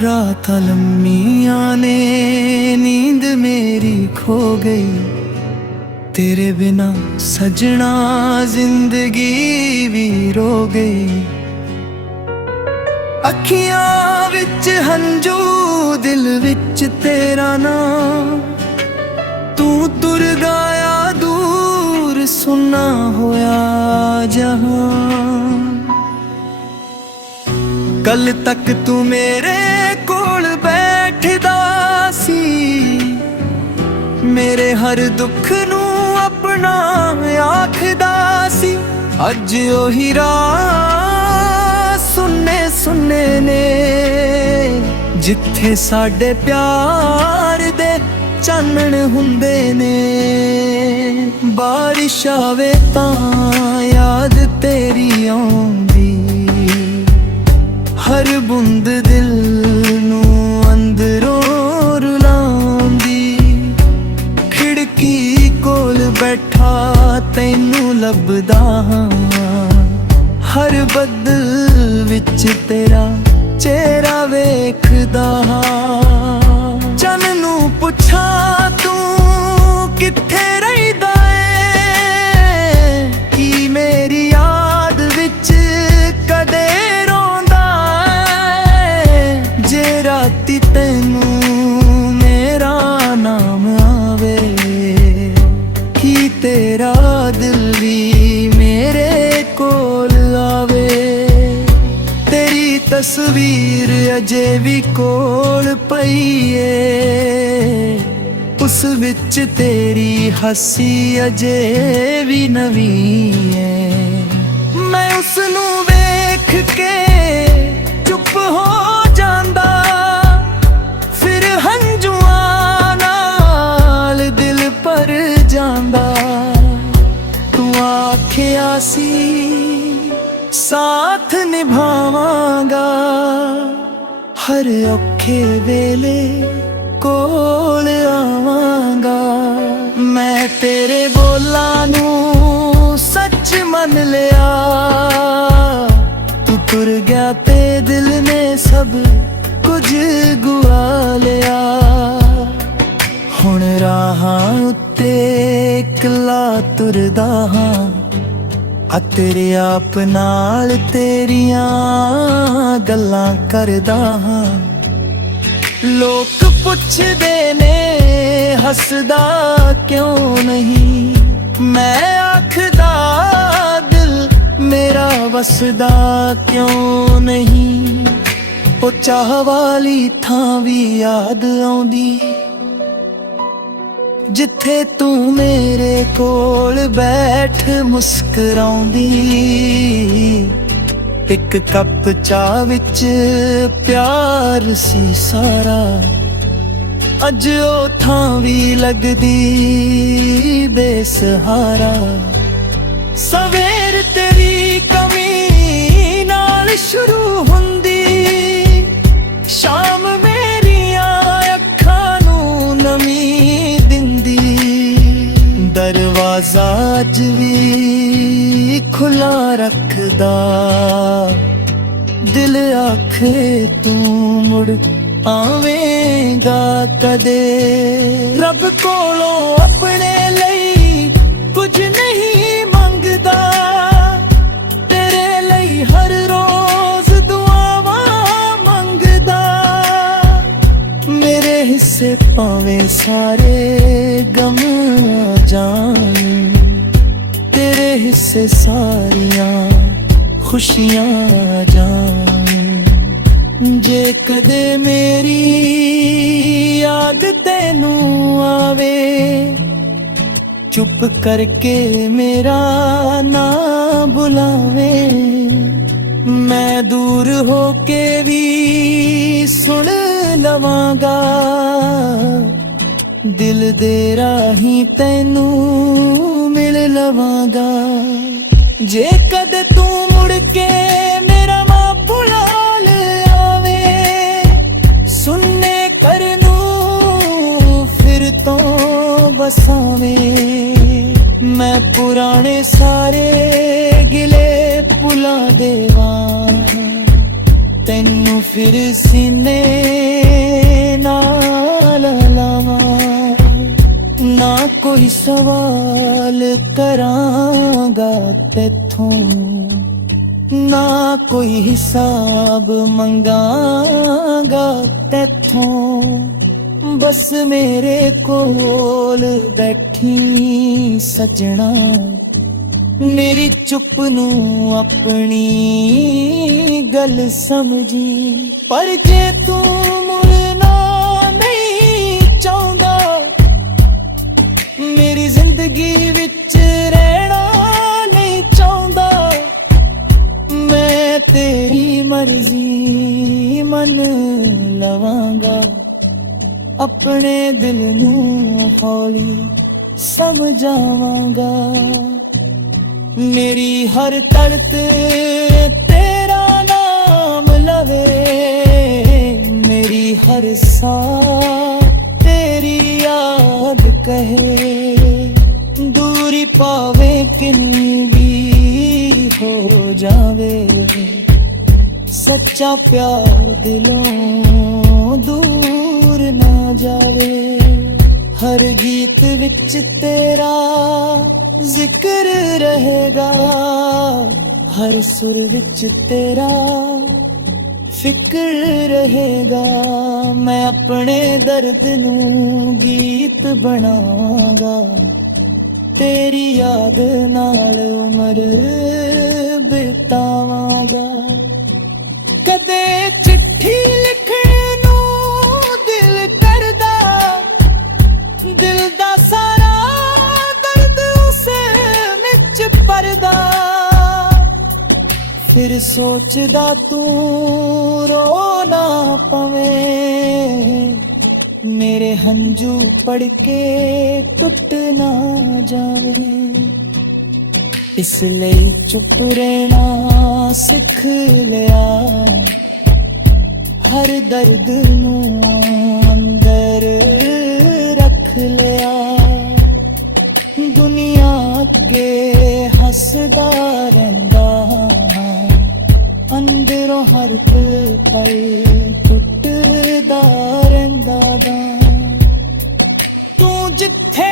रात लम्मियां ने नींद मेरी खो गई, तेरे बिना सजना जिंदगी भी रो गई। अखियां विच हंजू दिल विच तेरा नाम, तू तुर गाया दूर सुना होया जहां। कल तक तू मेरे कोल बैठदा सी, मेरे हर दुख नू अपना आखदा सी। अज ओही राह सुन्ने सुन्ने ने, जिथे साडे प्यार दे चानण हुंदे ने। बारिश आवे तां याद तेरी आउंदी, हर बूंद दिल नू अंदरों रुलाउंदी। खिड़की कोल बैठा तैनू लभदा हां, हर बदल विच तेरा चेहरा वेखदा हां। चन नू पुछा तू किथे रहिदा ऐ, की मेरी याद विच कदे रोंदा ऐ। जे राती तैनू मेरा नाम आवे, की तेरा दिल भी मेरे कोल आवे। तेरी तस्वीर अजे भी कोल पई ऐ, उस विच तेरी हसी अजे भी नवीं ऐ। मैं उसनू वेख के चुप हो जांदा, फिर हंजुआं नाल दिल भर जांदा। तू आखिया सी साथ निभावांगा, हर औखे वेले कोल आवांगा। मैं तेरे बोलां नू सच मन लिया, तू तुर गया ते दिल ने सब कुछ गुआ लिया। हुण राहां उत्ते इकला तुरदा हां, आ तेरे आप नाल तेरियां गल्लां करदा हां। लोक पुछदे ने हसदा क्यों नहीं, मैं आखदा दिल मेरा वसदा क्यों नहीं। ओ चाह वाली थां भी याद आउंदी, जिथे तू मेरे कोल बैठ मुस्कराउंदी। एक कप चाह विच प्यार सी सारा, अज ओ थां भी लगदी बेसहारा। सवेर तेरी कमी नाल शुरू हुंदी, शाम मेरियां अखां नू नमी दिंदी। दरवाजा अज भी खुला रखदा, दिल आखे तू मुड़ आवेगा कदे। रब कोलों अपने लई कुछ नहीं मंगदा, तेरे लई हर रोज दुआवां मंगदा। मेरे हिस्से पावे सारे गम जान, तेरे हिस्से सारियां खुशियां जान। जे कदे मेरी याद तैनू आवे, चुप करके मेरा ना बुलावे। मैं दूर होके भी सुन लवांगा, दिल दे राही तैनू मिल लवांगा। जे कदे तू मुड़ के मेरा मां बुला ले आवे, सुनने करनू फिर तो बसावे। मैं पुराने सारे गिले भुला देवा, ਤੈਨੂੰ ਫਿਰ ਸੀਨੇ ਨਾਲ ਲਾਵਾਂ, ਨਾ ਕੋਈ ਸਵਾਲ ਕਰਾਂਗਾ ਤੈਥੋਂ, ਨਾ ਕੋਈ ਹਿਸਾਬ ਮੰਗਾਂਗਾ ਤੈਥੋਂ। ਬਸ ਮੇਰੇ ਕੋਲ ਬੈਠੀ ਸੱਜਣਾ, ਮੇਰੀ ਚੁੱਪ ਨੂੰ ਆਪਣੀ ਗੱਲ ਸਮਝੀ। ਪਰ ਜੇ ਤੂੰ ਮੁੜਨਾ ਨਹੀਂ ਚਾਹੁੰਦਾ, ਮੇਰੀ ਜ਼ਿੰਦਗੀ ਵਿੱਚ ਰਹਿਣਾ ਨਹੀਂ ਚਾਹੁੰਦਾ, ਮੈਂ ਤੇਰੀ ਮਰਜ਼ੀ ਮੰਨ ਲਵਾਂਗਾ। ਆਪਣੇ ਦਿਲ ਨੂੰ ਹੌਲੀ ਸਮਝਾਵਾਂਗਾ। ਮੇਰੀ ਹਰ ਤੜਤ ਤੇਰਾ ਨਾਮ ਲਵੇ, ਮੇਰੀ ਹਰ ਸਾਹ ਤੇਰੀ ਯਾਦ ਕਹੇ। ਦੂਰੀ ਪਾਵੇ ਕਿੰਨੀ ਵੀ ਹੋ ਜਾਵੇ, ਸੱਚਾ ਪਿਆਰ ਦਿਲੋਂ ਦੂਰ ਨਾ ਜਾਵੇ। ਹਰ ਗੀਤ ਵਿੱਚ ਤੇਰਾ ਜ਼ਿਕਰ ਰਹੇਗਾ, ਹਰ ਸੁਰ ਵਿੱਚ ਤੇਰਾ ਫਿਕਰ ਰਹੇਗਾ। ਮੈਂ ਆਪਣੇ ਦਰਦ ਨੂੰ ਗੀਤ ਬਣਾਵਾਂਗਾ, ਤੇਰੀ ਯਾਦ ਨਾਲ ਉਮਰ ਬਿਤਾਵਾਂਗਾ। ਕਦੇ ਚਿੱਠੀ ਲਿਖਣ ਨੂੰ ਦਿਲ ਕਰਦਾ, ਦਿਲ ਦਾ ਸਾਰਾ ਦਰਦ ਉਸ ਵਿੱਚ ਭਰਦਾ। ਫਿਰ ਸੋਚਦਾ ਤੂੰ ਰੋ ਨਾ ਪਵੇਂ, ਮੇਰੇ ਹੰਝੂ ਪੜ ਕੇ ਟੁੱਟ ਨਾ ਜਾਵੇ। ਇਸ ਲਈ ਚੁੱਪ ਰਹਿਣਾ ਸਿੱਖ ਲਿਆ, ਹਰ ਦਰਦ ਨੂੰ ਅੰਦਰ ਰੱਖ ਲਿਆ। ਦੁਨੀਆ ਅੱਗੇ ਹੱਸਦਾ ਰਹਿੰਦਾ ਹਾਂ, ਅੰਦਰੋਂ ਹਰ ਪਲ ਟੁੱਟਦਾ ਰਹਿੰਦਾ ਗਾ। ਤੂੰ ਜਿੱਥੇ